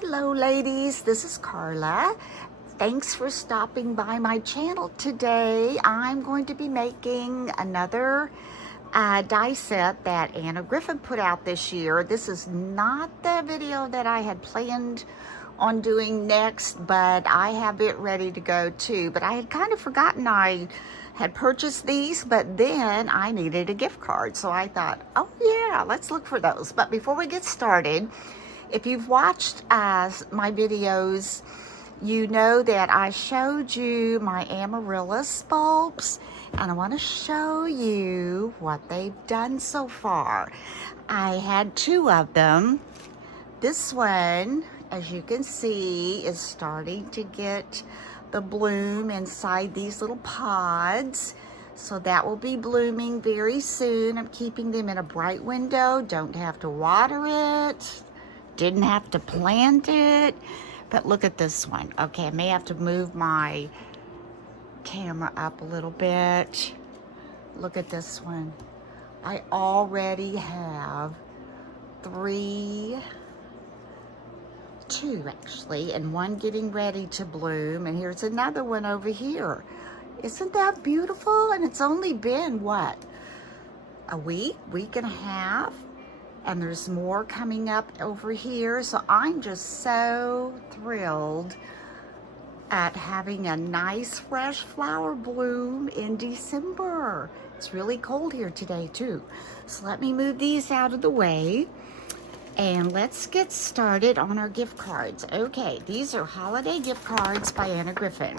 Hello ladies, this is Carla. Thanks for stopping by my channel today. I'm going to be making another die set that Anna Griffin put out this year. This is not the video that I had planned on doing next, but I have it ready to go too. But I had kind of forgotten I had purchased these, but then I needed a gift card. So I thought, oh yeah, let's look for those. But before we get started, if you've watched my videos, you know that I showed you my amaryllis bulbs, and I want to show you what they've done so far. I had two of them. This one, as you can see, is starting to get the bloom inside these little pods. So that will be blooming very soon. I'm keeping them in a bright window. Don't have to water it. Didn't have to plant it. But look at this one. Okay, I may have to move my camera up a little bit. Look at this one. I already have two actually, and one getting ready to bloom, and here's another one over here. Isn't that beautiful? And it's only been, what, a week and a half? And there's more coming up over here. So I'm just so thrilled at having a nice fresh flower bloom in December. It's really cold here today too. So let me move these out of the way and let's get started on our gift cards. Okay, these are holiday gift cards by Anna Griffin.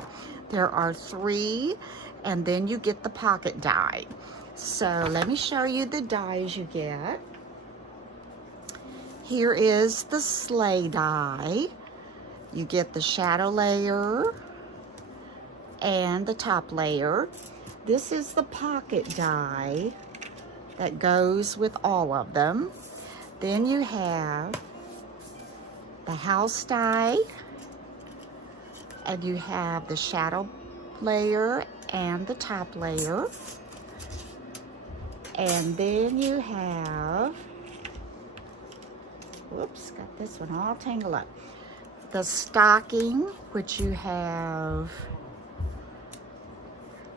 There are 3, and then you get the pocket die. So let me show you the dies you get. Here is the sleigh die. You get the shadow layer and the top layer. This is the pocket die that goes with all of them. Then you have the house die, and you have the shadow layer and the top layer. And then you have, whoops, got this one all tangled up. The stocking, which you have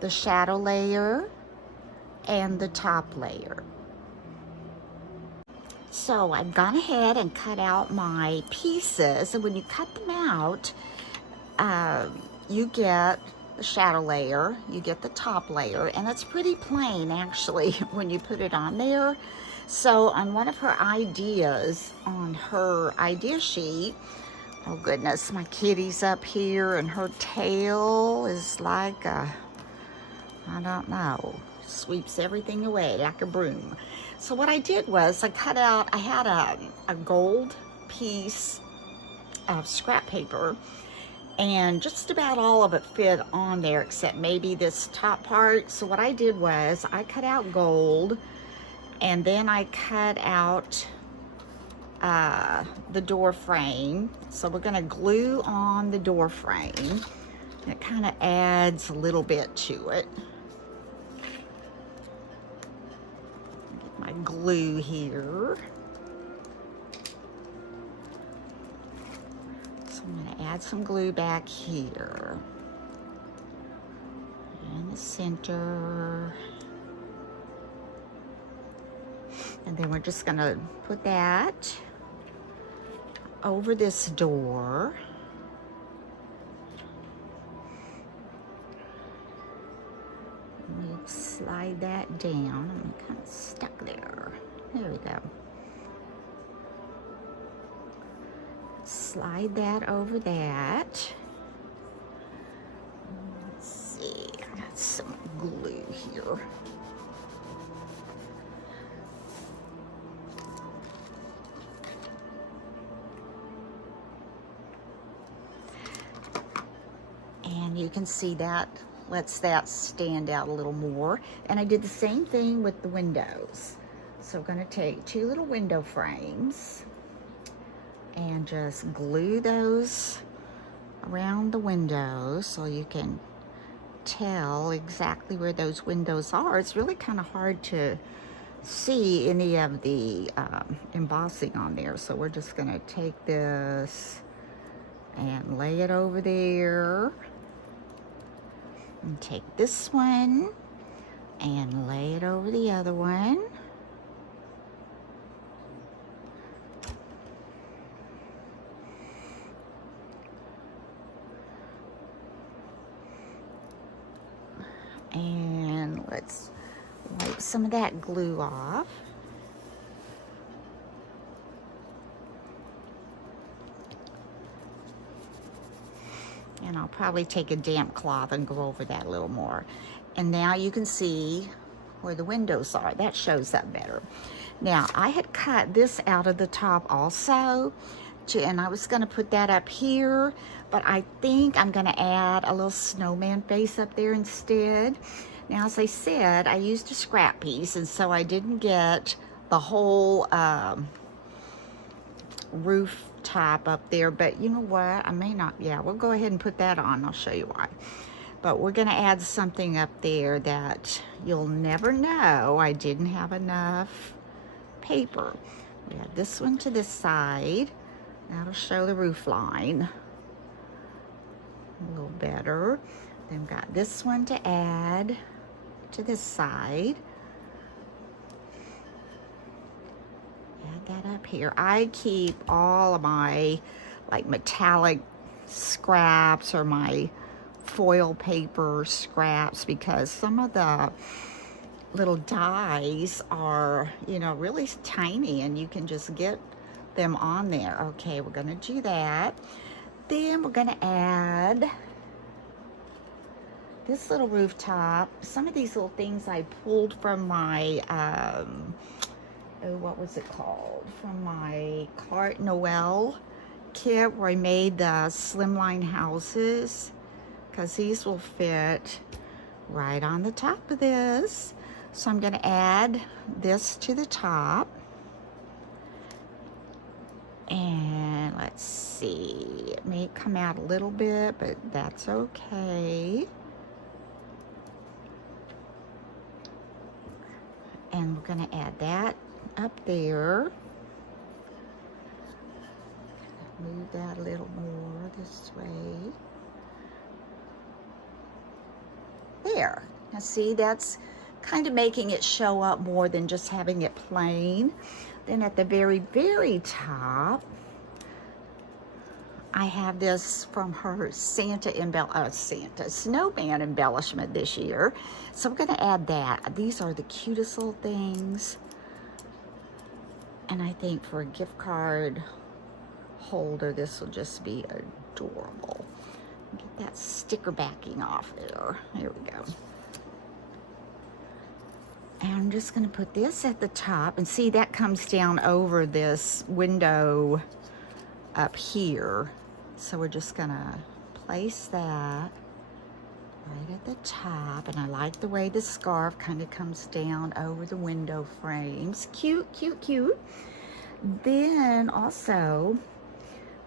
the shadow layer and the top layer. So I've gone ahead and cut out my pieces, and when you cut them out, you get the shadow layer, you get the top layer, and it's pretty plain actually when you put it on there. So on one of her ideas, on her idea sheet, oh goodness, my kitty's up here and her tail is like a, I don't know, sweeps everything away like a broom. So what I did was I cut out, I had a gold piece of scrap paper, and just about all of it fit on there except maybe this top part. So what I did was I cut out gold, and then I cut out the door frame. So we're gonna glue on the door frame. It kind of adds a little bit to it. Get my glue here. So I'm gonna add some glue back here in the center. And then we're just gonna put that over this door. We slide that down. I'm kind of stuck there. There we go. Slide that over that. Let's see, I got some glue here. And you can see that lets that stand out a little more. And I did the same thing with the windows. So I'm going to take 2 little window frames and just glue those around the windows so you can tell exactly where those windows are. It's really kind of hard to see any of the embossing on there. So we're just going to take this and lay it over there. And take this one and lay it over the other one. And let's wipe some of that glue off. And I'll probably take a damp cloth and go over that a little more. And now you can see where the windows are. That shows up better. Now, I had cut this out of the top also, and I was gonna put that up here, but I think I'm gonna add a little snowman face up there instead. Now, as I said, I used a scrap piece, and so I didn't get the whole roof top up there, but you know what, I may not. Yeah, we'll go ahead and put that on. I'll show you why. But we're gonna add something up there that you'll never know I didn't have enough paper. We add this one to this side. That'll show the roof line a little better. Then we've got this one to add to this side. That up here. I keep all of my like metallic scraps or my foil paper scraps because some of the little dies are, you know, really tiny and you can just get them on there. Okay, we're gonna do that. Then we're gonna add this little rooftop. Some of these little things I pulled from my what was it called? From my Carte Noel kit where I made the slimline houses, because these will fit right on the top of this. So I'm going to add this to the top. And let's see, it may come out a little bit, but that's okay. And we're going to add that up there. Move that a little more this way. There. Now see, that's kind of making it show up more than just having it plain. Then at the very, very top, I have this from her snowman embellishment this year. So we're gonna add that. These are the cutest little things. And I think for a gift card holder, this will just be adorable. Get that sticker backing off there. There we go. And I'm just gonna put this at the top, and see that comes down over this window up here. So we're just gonna place that right at the top, and I like the way the scarf kind of comes down over the window frames. Cute, cute, cute. Then also,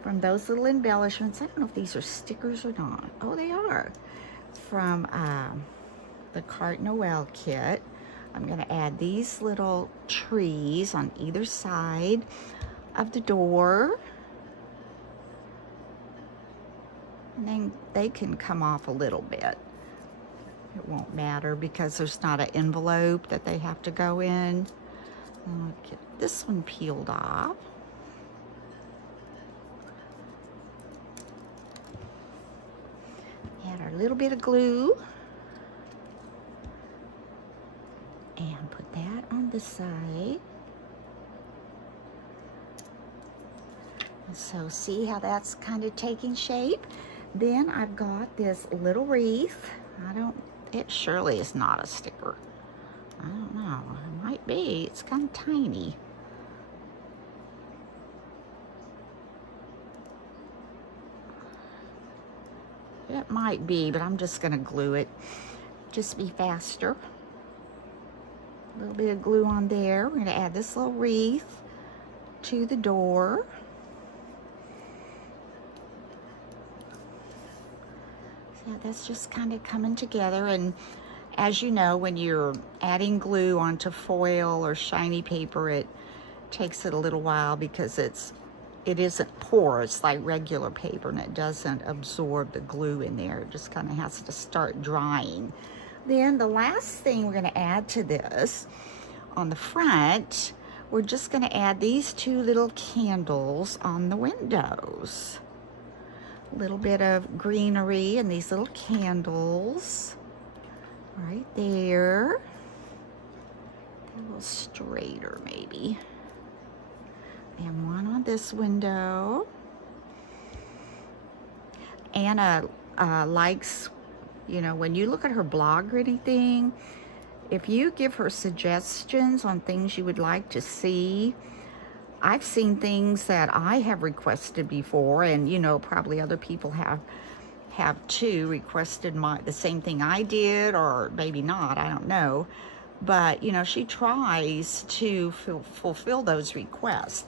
from those little embellishments, I don't know if these are stickers or not. Oh, they are. From the Carte Noel kit, I'm gonna add these little trees on either side of the door. And then they can come off a little bit. It won't matter because there's not an envelope that they have to go in. I'll get this one peeled off. Add our little bit of glue. And put that on the side. And so see how that's kind of taking shape? Then I've got this little wreath. It surely is not a sticker. I don't know, it might be, it's kind of tiny. It might be, but I'm just gonna glue it. Just be faster. A little bit of glue on there. We're gonna add this little wreath to the door. So that's just kind of coming together, and as you know, when you're adding glue onto foil or shiny paper, it takes it a little while because it's it isn't porous like regular paper, and it doesn't absorb the glue in there. It just kind of has to start drying. Then the last thing we're going to add to this, on the front, we're just going to add these two little candles on the windows. A little bit of greenery and these little candles right there. A little straighter maybe. And one on this window. Anna likes, you know, when you look at her blog or anything, if you give her suggestions on things you would like to see, I've seen things that I have requested before, and you know, probably other people have too requested the same thing I did, or maybe not, I don't know. But you know, she tries to fulfill those requests.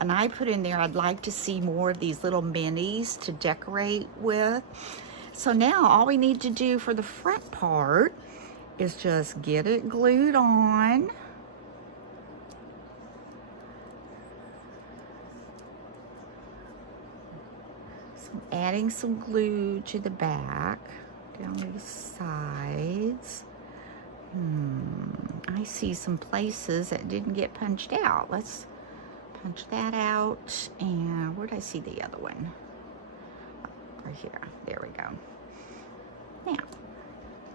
And I put in there, I'd like to see more of these little minis to decorate with. So now all we need to do for the front part is just get it glued on. So I'm adding some glue to the back, down these sides. I see some places that didn't get punched out. Let's punch that out. And where did I see the other one? Oh, right here. There we go. Now,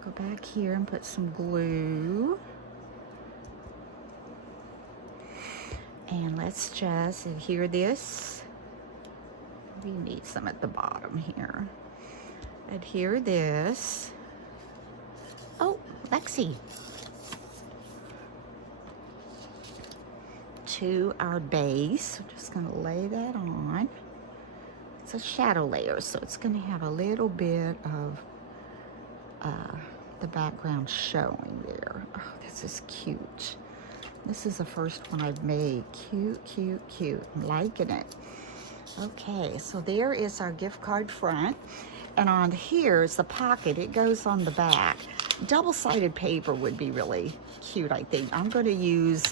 go back here and put some glue. And let's just adhere this. We need some at the bottom here. Adhere this. Oh, Lexi. To our base. We're just going to lay that on. It's a shadow layer, so it's going to have a little bit of the background showing there. Oh, this is cute. This is the first one I've made. Cute, cute, cute. I'm liking it. Okay, so there is our gift card front. And on here is the pocket. It goes on the back. Double-sided paper would be really cute, I think. I'm going to use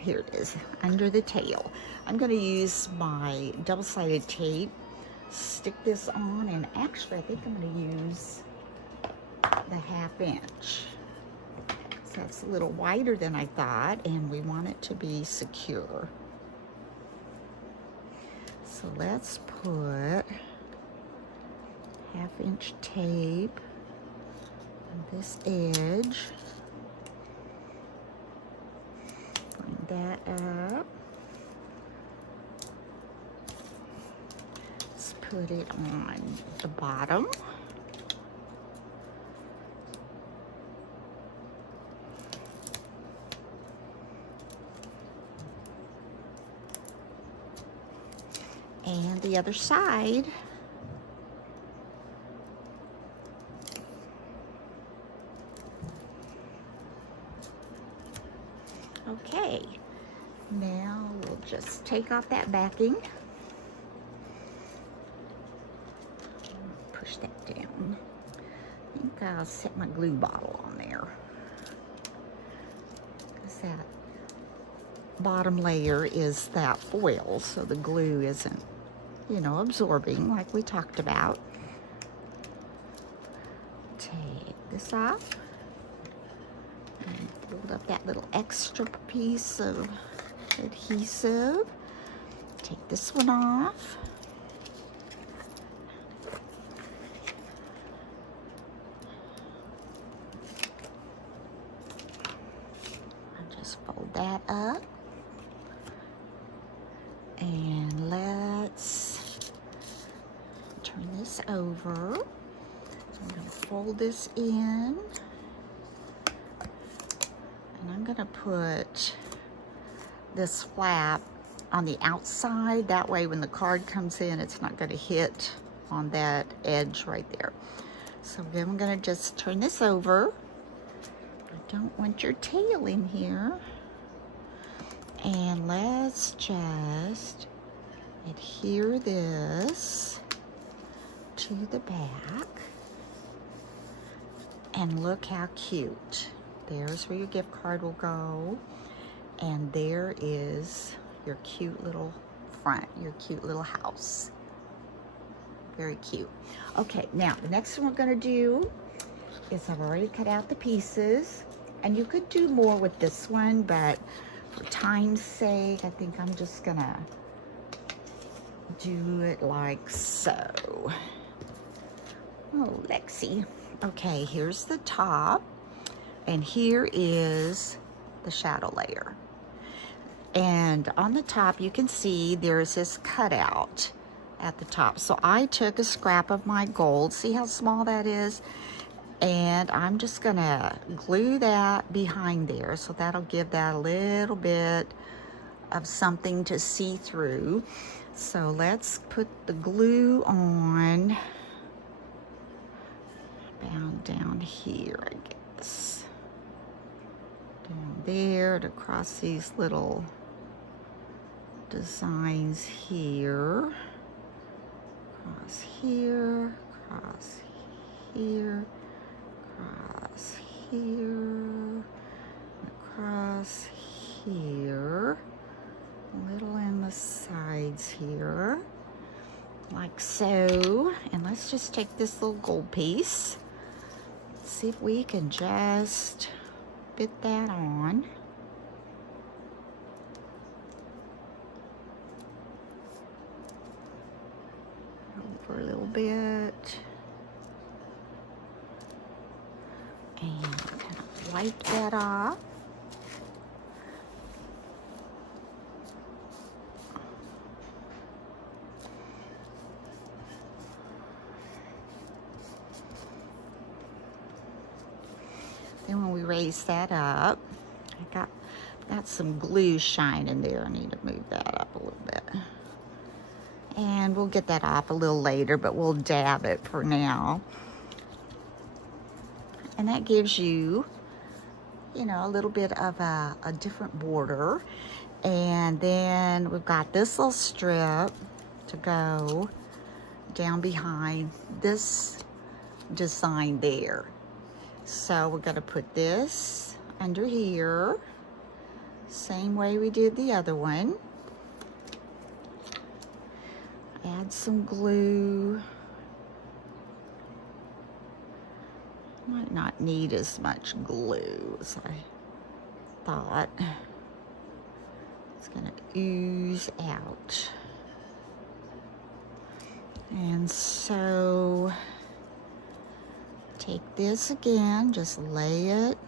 here it is, under the tail. I'm going to use my double-sided tape, stick this on, and actually I think I'm going to use the 1/2 inch. So that's a little wider than I thought, and we want it to be secure. So let's put 1/2 inch tape on this edge. Bring that up. Let's put it on the bottom. And the other side. Okay, now we'll just take off that backing. Push that down. I think I'll set my glue bottle on there. Because that bottom layer is that foil, so the glue isn't, you know, absorbing like we talked about. Take this off and build up that little extra piece of adhesive. Take this one off. I'll just fold that up. And let's turn this over. I'm going to fold this in. And I'm going to put this flap on the outside. That way when the card comes in, it's not going to hit on that edge right there. So then I'm going to just turn this over. I don't want your tail in here. And let's just adhere this to the back. And look how cute. There's where your gift card will go. And there is your cute little front, your cute little house. Very cute. Okay, now the next one we're gonna do is I've already cut out the pieces, and you could do more with this one, but for time's sake, I think I'm just gonna do it like so. Oh, Lexi. Okay, here's the top, and here is the shadow layer. And on the top, you can see there's this cutout at the top. So I took a scrap of my gold, see how small that is? And I'm just gonna glue that behind there, so that'll give that a little bit of something to see through. So let's put the glue on, down here, I guess. Down there to cross these little designs here. Cross here, cross here, cross here, across here, a little in the sides here, like so. And let's just take this little gold piece, see if we can just fit that on. For a little bit, and kind of wipe that off. Then when we raise that up, I got some glue shining there. I need to move that up a little bit. And we'll get that off a little later, but we'll dab it for now. And that gives you, you know, a little bit of a different border. And then we've got this little strip to go down behind this design there. So we're gonna put this under here, same way we did the other one. Add some glue. Might not need as much glue as I thought. It's gonna ooze out. And so take this again, just lay it.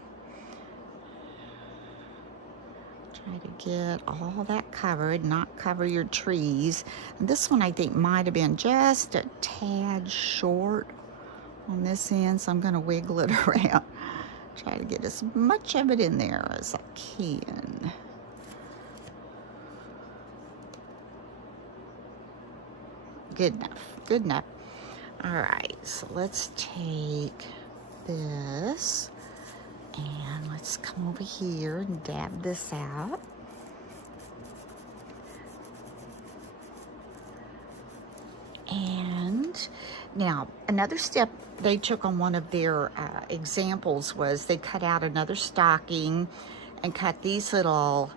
Try to get all that covered, not cover your trees. And this one I think might have been just a tad short on this end, so I'm gonna wiggle it around. Try to get as much of it in there as I can. Good enough, good enough. All right, so let's take this and let's come over here and dab this out. And now another step they took on one of their examples was they cut out another stocking and cut these little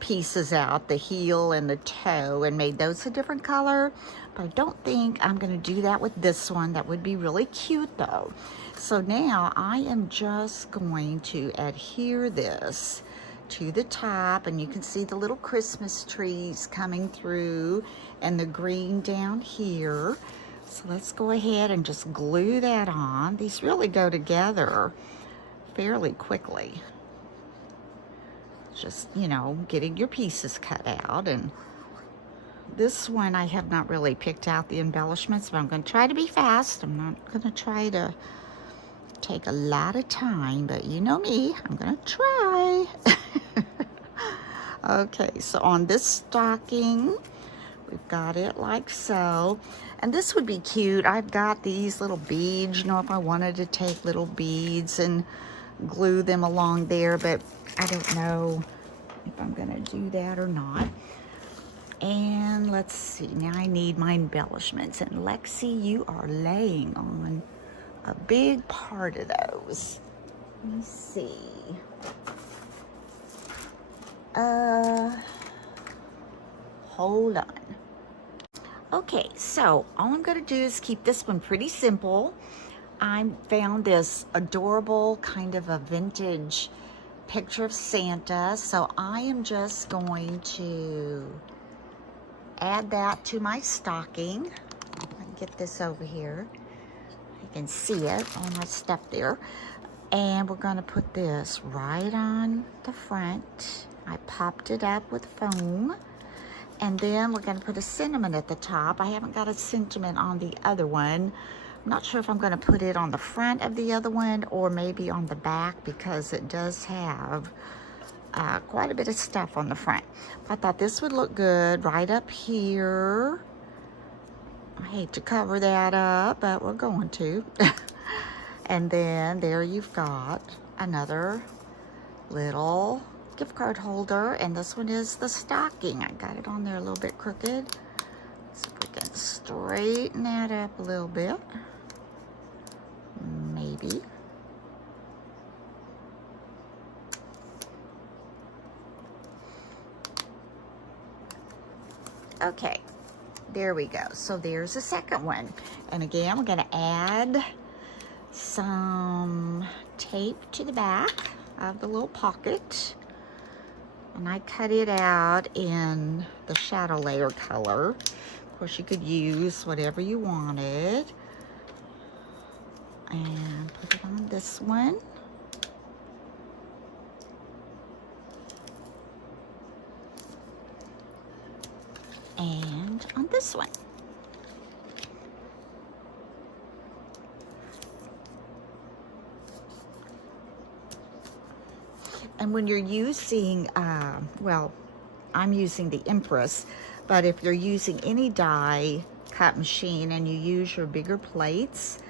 pieces out, the heel and the toe, and made those a different color. But I don't think I'm going to do that with this one. That would be really cute though. So now I am just going to adhere this to the top, and you can see the little Christmas trees coming through and the green down here. So let's go ahead and just glue that on. These really go together fairly quickly. Just, you know, getting your pieces cut out. And this one I have not really picked out the embellishments, but I'm going to try to be fast. I'm not going to try to take a lot of time, but you know me, I'm going to try. Okay, so on this stocking, we've got it like so. And this would be cute. I've got these little beads, you know, if I wanted to take little beads and glue them along there, but I don't know if I'm gonna do that or not. And let's see, now I need my embellishments. And Lexi, you are laying on a big part of those. Let me see. Hold on. Okay, so all I'm gonna do is keep this one pretty simple. I found this adorable kind of a vintage picture of Santa, so I am just going to add that to my stocking. I can get this over here. You can see it on my stuff there. And we're gonna put this right on the front. I popped it up with foam. And then we're gonna put a sentiment at the top. I haven't got a sentiment on the other one. I'm not sure if I'm gonna put it on the front of the other one or maybe on the back, because it does have quite a bit of stuff on the front. I thought this would look good right up here. I hate to cover that up, but we're going to. And then there you've got another little gift card holder, and this one is the stocking. I got it on there a little bit crooked, so we can straighten that up a little bit. Maybe. Okay, there we go. So there's the second one. And again, we're gonna add some tape to the back of the little pocket. And I cut it out in the shadow layer color. Of course, you could use whatever you wanted. And put it on this one. And on this one. And when you're using, well, I'm using the Empress, but if you're using any die cut machine and you use your bigger plates,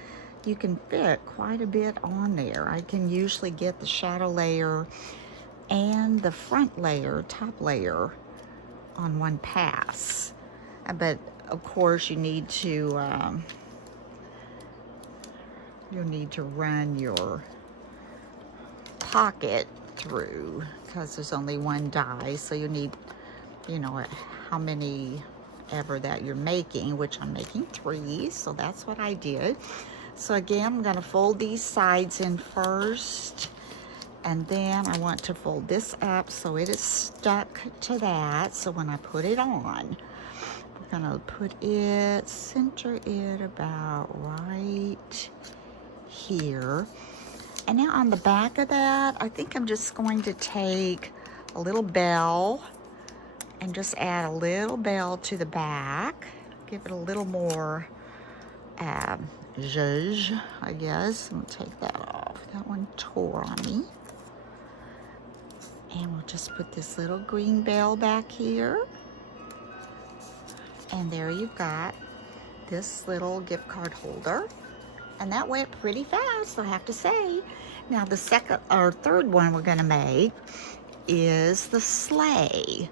you can fit quite a bit on there. I can usually get the shadow layer and the front layer, top layer, on one pass. But of course you need to you'll need to run your pocket through, because there's only one die, so you need, you know, how many ever that you're making, which I'm making 3, so that's what I did. So again, I'm going to fold these sides in first, and then I want to fold this up so it is stuck to that. So when I put it on, we're going to put it, center it about right here. And now on the back of that, I think I'm just going to take a little bell and just add a little bell to the back. Give it a little more zhuzh, I guess. I'm gonna take that off. That one tore on me. And we'll just put this little green bell back here. And there you've got this little gift card holder. And that went pretty fast, I have to say. Now the second or third one we're gonna make is the sleigh.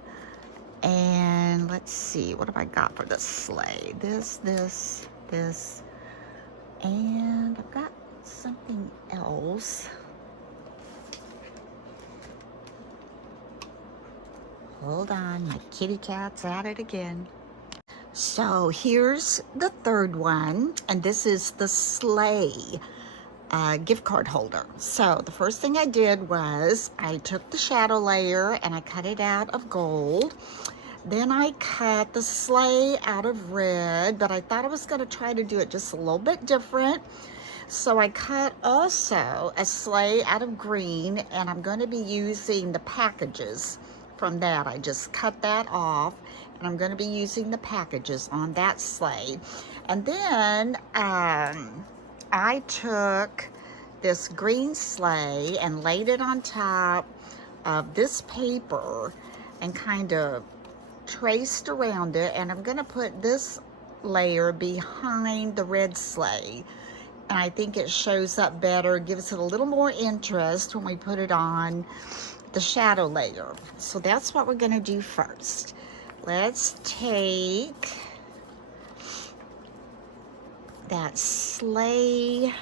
And let's see, what have I got for the sleigh? This, and I've got something else. Hold on, my kitty cat's at it again. So here's the third one, and this is the sleigh gift card holder. So the first thing I did was I took the shadow layer and I cut it out of gold. Then I cut the sleigh out of red, but I thought I was going to try to do it just a little bit different. So I cut also a sleigh out of green, and I'm going to be using the packages from that. I just cut that off, and I'm going to be using the packages on that sleigh. And then I took this green sleigh and laid it on top of this paper and kind of traced around it, and I'm going to put this layer behind the red sleigh, and I think it shows up better, gives it a little more interest when we put it on the shadow layer. So that's what we're going to do first. Let's take that sleigh,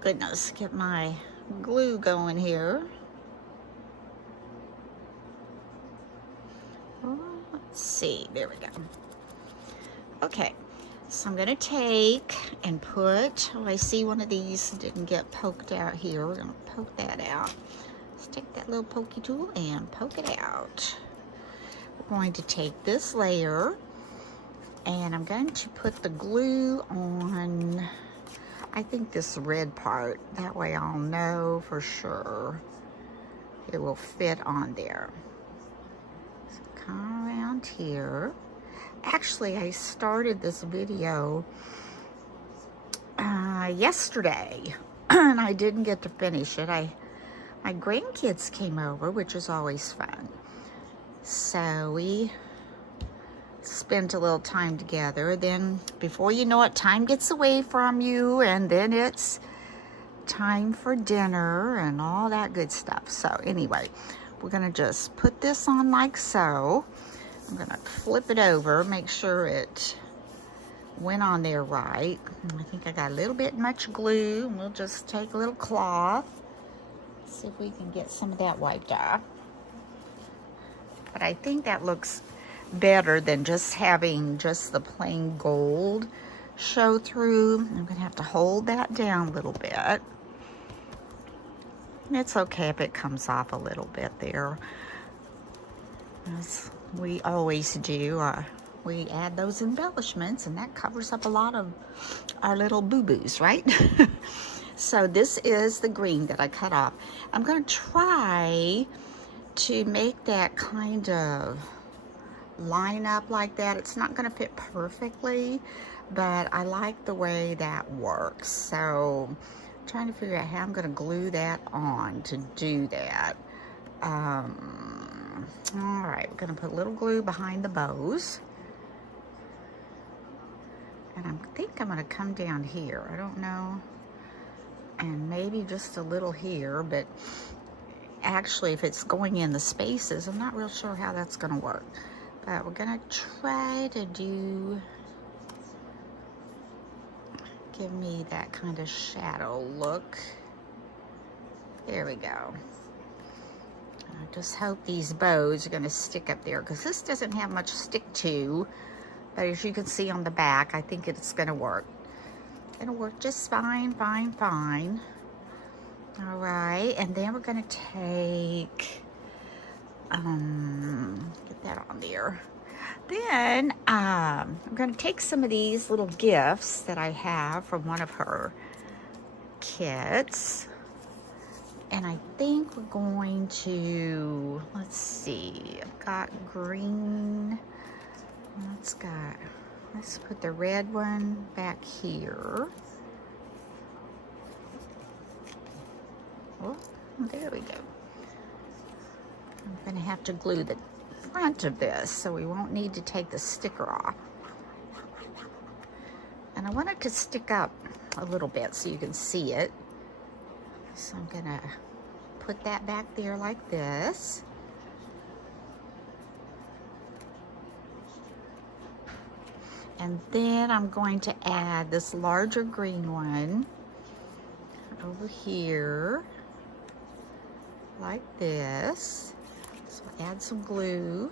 goodness, get my glue going here. Let's see, there we go. Okay, so I'm gonna take and put, oh, I see one of these didn't get poked out here. We're gonna poke that out. Let's take that little pokey tool and poke it out. We're going to take this layer and I'm going to put the glue on, I think this red part. That way I'll know for sure it will fit on there. So come around here. Actually, I started this video yesterday and I didn't get to finish it. My grandkids came over, which is always fun. So we spent a little time together. Then before you know it, time gets away from you and then it's time for dinner and all that good stuff. So anyway, we're gonna just put this on like so. I'm gonna flip it over, make sure it went on there right. I think I got a little bit much glue. We'll just take a little cloth, see if we can get some of that wiped off. But I think that looks better than just having just the plain gold show through. I'm gonna have to hold that down a little bit. It's okay if it comes off a little bit there, as we always do. We add those embellishments and that covers up a lot of our little boo-boos, right? So this is the green that I cut off. I'm gonna try to make that kind of line up like that. It's not going to fit perfectly, but I like the way that works. So I'm trying to figure out how I'm going to glue that on to do that. All right, we're going to put a little glue behind the bows. And I think I'm going to come down here. I don't know. And maybe just a little here, but actually if it's going in the spaces, I'm not real sure how that's going to work. But we're going to try to give me that kind of shadow look. There we go. I just hope these bows are going to stick up there because this doesn't have much stick to. But as you can see on the back, I think it's going to work. It'll work just fine, fine, fine. All right, and then we're going to take, get that on there. Then I'm going to take some of these little gifts that I have from one of her kits. And I think we're going to, let's see, I've got green. Let's put the red one back here. Oh, there we go. I'm going to have to glue the front of this, so we won't need to take the sticker off. And I want it to stick up a little bit so you can see it. So I'm going to put that back there like this. And then I'm going to add this larger green one over here, like this. So add some glue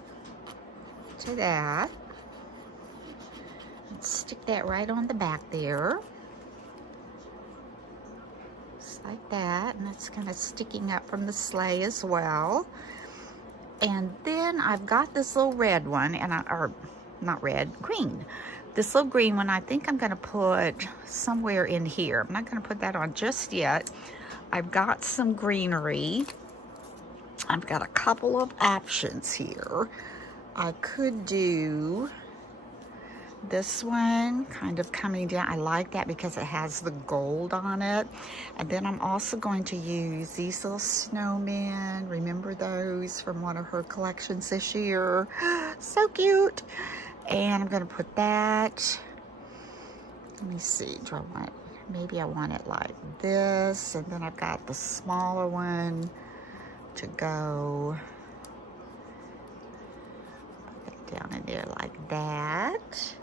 to that. And stick that right on the back there. Just like that. And that's kind of sticking up from the sleigh as well. And then I've got this little red one, and green. This little green one, I think I'm going to put somewhere in here. I'm not going to put that on just yet. I've got some greenery. I've got a couple of options here. I could do this one kind of coming down. I like that because it has the gold on it. And then I'm also going to use these little snowmen. Remember those from one of her collections this year? So cute. And I'm going to put that, let me see, do I want it, maybe I want it like this, and then I've got the smaller one to go, put that down in there like that.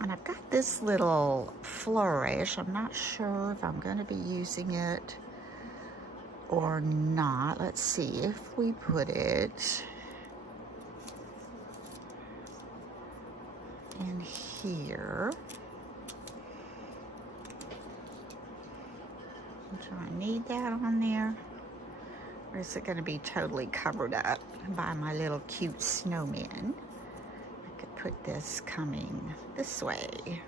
And I've got this little flourish. I'm not sure if I'm going to be using it or not. Let's see if we put it And here. Do I need that on there? Or is it going to be totally covered up by my little cute snowmen? I could put this coming this way.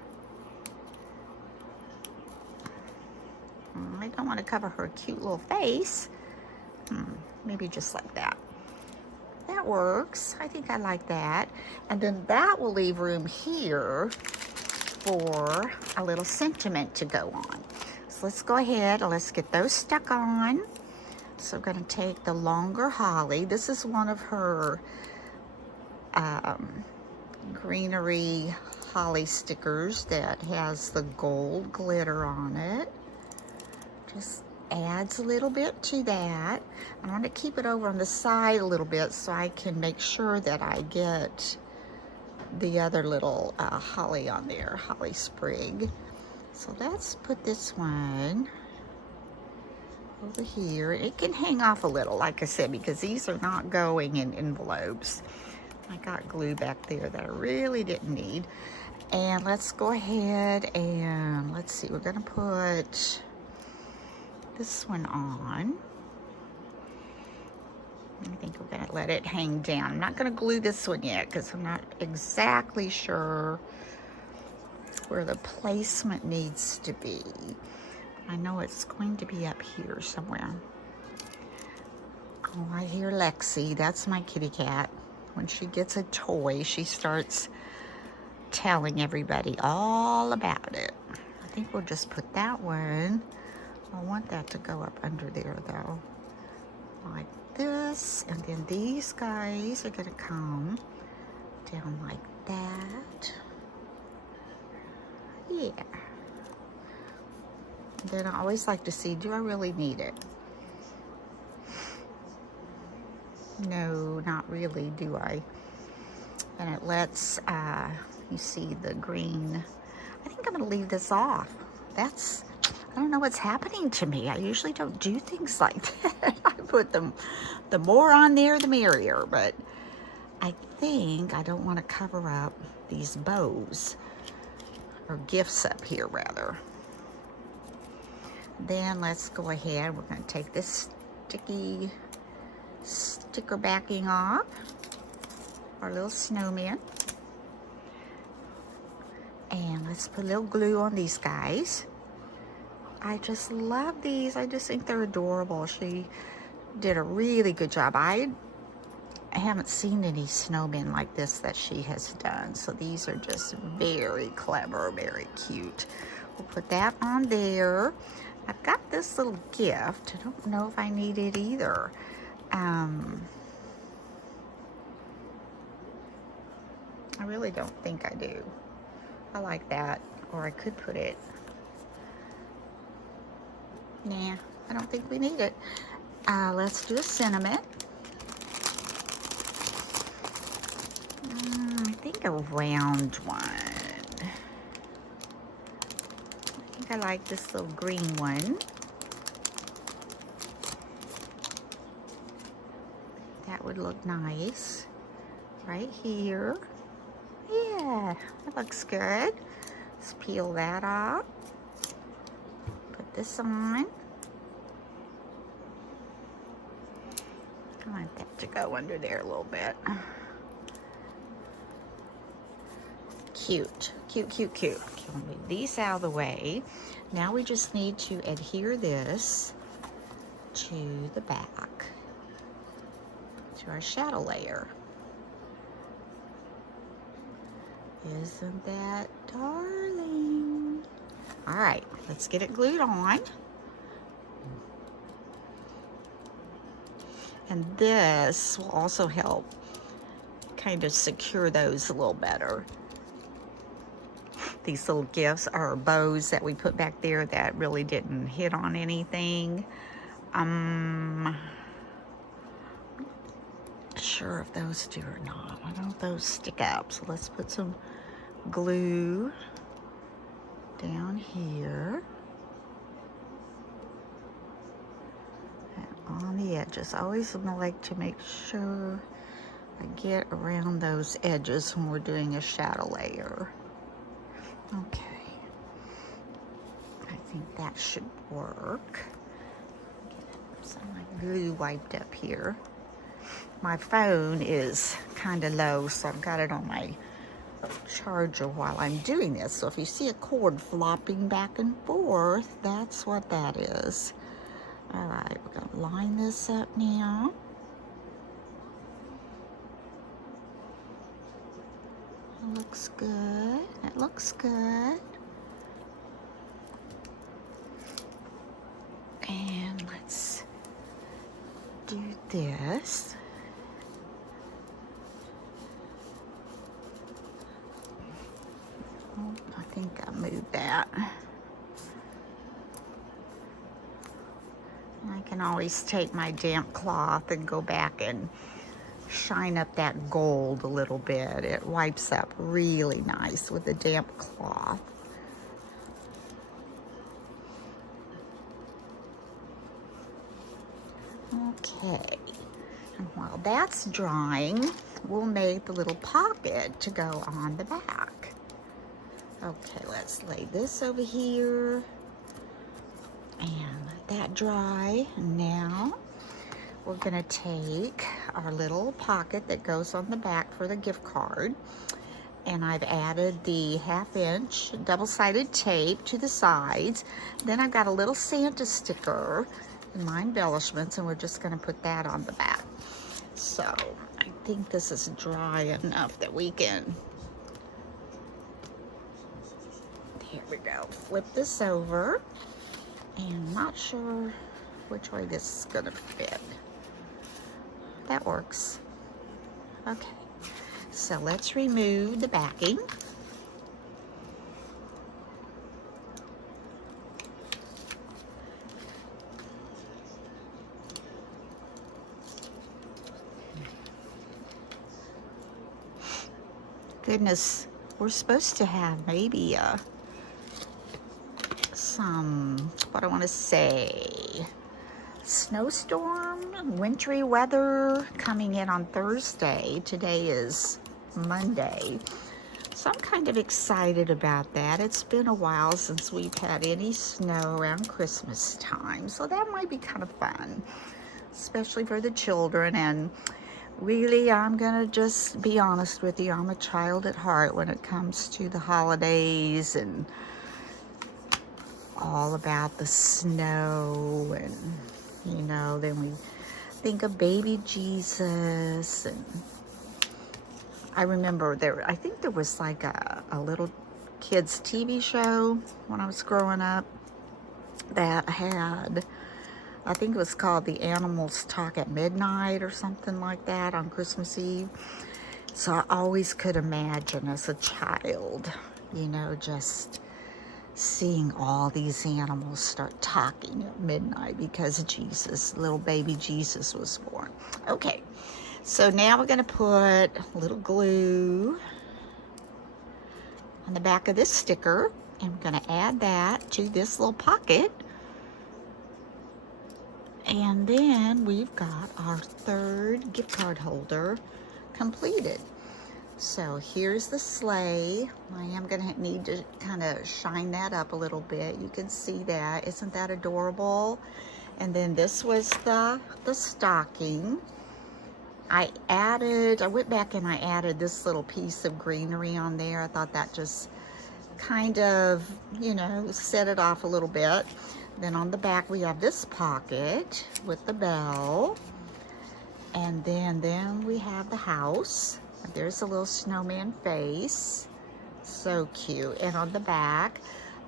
I don't want to cover her cute little face. Maybe just like that. That works. I think I like that. And then that will leave room here for a little sentiment to go on. So let's go ahead and let's get those stuck on. So we're going to take the longer holly. This is one of her greenery holly stickers that has the gold glitter on it. Just adds a little bit to that. I want to keep it over on the side a little bit so I can make sure that I get the other little holly on there, holly sprig. So let's put this one over here. It can hang off a little, like I said, because these are not going in envelopes. I got glue back there that I really didn't need. And let's go ahead and let's see, we're gonna put this one on. I think we're gonna let it hang down. I'm not gonna glue this one yet because I'm not exactly sure where the placement needs to be. I know it's going to be up here somewhere. Oh, I hear Lexi. That's my kitty cat. When she gets a toy, she starts telling everybody all about it. I think we'll just put that one. I want that to go up under there though. Like this. And then these guys are gonna come down like that. Yeah. Then I always like to see, do I really need it? No, not really, do I? And it lets, you see the green. I think I'm gonna leave this off. That's, I don't know what's happening to me. I usually don't do things like that. I put them, the more on there, the merrier. But I think I don't want to cover up these bows, or gifts up here rather. Then let's go ahead. We're going to take this sticky sticker backing off our little snowman. And let's put a little glue on these guys. I just love these. I just think they're adorable. She did a really good job. I haven't seen any snowmen like this that she has done. So these are just very clever, very cute. We'll put that on there. I've got this little gift. I don't know if I need it either. I really don't think I do. I like that. Or I could put it. Nah, I don't think we need it. Let's do a sentiment. I think a round one. I think I like this little green one. That would look nice. Right here. Yeah, that looks good. Let's peel that off. Put this on. I want that to go under there a little bit. Cute, cute, cute, cute. Okay, we'll move these out of the way. Now we just need to adhere this to the back, to our shadow layer. Isn't that darling? All right, let's get it glued on. And this will also help kind of secure those a little better. These little gifts are bows that we put back there that really didn't hit on anything. Not sure if those do or not. I don't know if those stick out. So let's put some glue down here. And on the edges. I always like to make sure get around those edges when we're doing a shadow layer. Okay. I think that should work. Get some of my glue wiped up here. My phone is kind of low, so I've got it on my charger while I'm doing this. So if you see a cord flopping back and forth, that's what that is. All right, we're going to line this up now. It looks good. It looks good. And let's do this. Oh, I think I moved that. I can always take my damp cloth and go back and shine up that gold a little bit. It wipes up really nice with a damp cloth. Okay, and while that's drying, we'll make the little pocket to go on the back. Okay, let's lay this over here and let that dry. Now we're gonna take our little pocket that goes on the back for the gift card, and I've added the 1/2" double-sided tape to the sides. Then I've got a little Santa sticker in my embellishments, and we're just gonna put that on the back. So I think this is dry enough that we can, here we go, flip this over, and I'm not sure which way this is gonna fit. That works. Okay, so let's remove the backing. Goodness, we're supposed to have maybe some, what I want to say, snowstorm, wintry weather coming in on Thursday. Today is Monday. So I'm kind of excited about that. It's been a while since we've had any snow around Christmas time. So that might be kind of fun, especially for the children. And really, I'm gonna just be honest with you, I'm a child at heart when it comes to the holidays and all about the snow, and you know, then we think of baby Jesus. And I remember I think there was like a little kids TV show when I was growing up that had, I think it was called The Animals Talk at Midnight or something like that on Christmas Eve. So I always could imagine as a child, you know, just seeing all these animals start talking at midnight because Jesus, little baby Jesus, was born. Okay, so now we're gonna put a little glue on the back of this sticker, and we're gonna add that to this little pocket. And then we've got our 3rd gift card holder completed. So here's the sleigh. I am gonna need to kind of shine that up a little bit. You can see that. Isn't that adorable? And then this was the stocking. I went back and I added this little piece of greenery on there. I thought that just kind of, you know, set it off a little bit. Then on the back we have this pocket with the bell. And then we have the house. There's a little snowman face. So cute. And on the back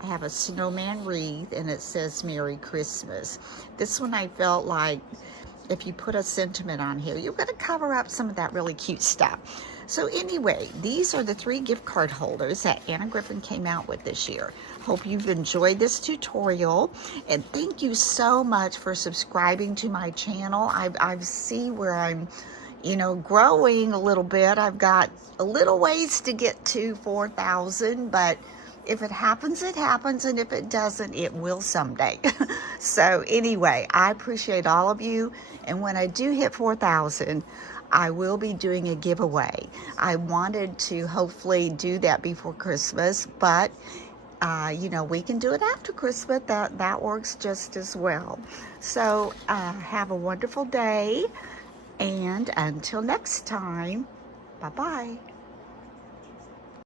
I have a snowman wreath, and it says Merry Christmas. This one I felt like if you put a sentiment on here, you're going to cover up some of that really cute stuff. So anyway, these are the 3 gift card holders that Anna Griffin came out with this year. Hope you've enjoyed this tutorial, and thank you so much for subscribing to my channel. I see where I'm, you know, growing a little bit. I've got a little ways to get to 4,000, but if it happens, it happens, and if it doesn't, it will someday. So anyway, I appreciate all of you, and when I do hit 4,000, I will be doing a giveaway. I wanted to hopefully do that before Christmas, but you know, we can do it after Christmas. That works just as well. So have a wonderful day, and until next time, bye-bye.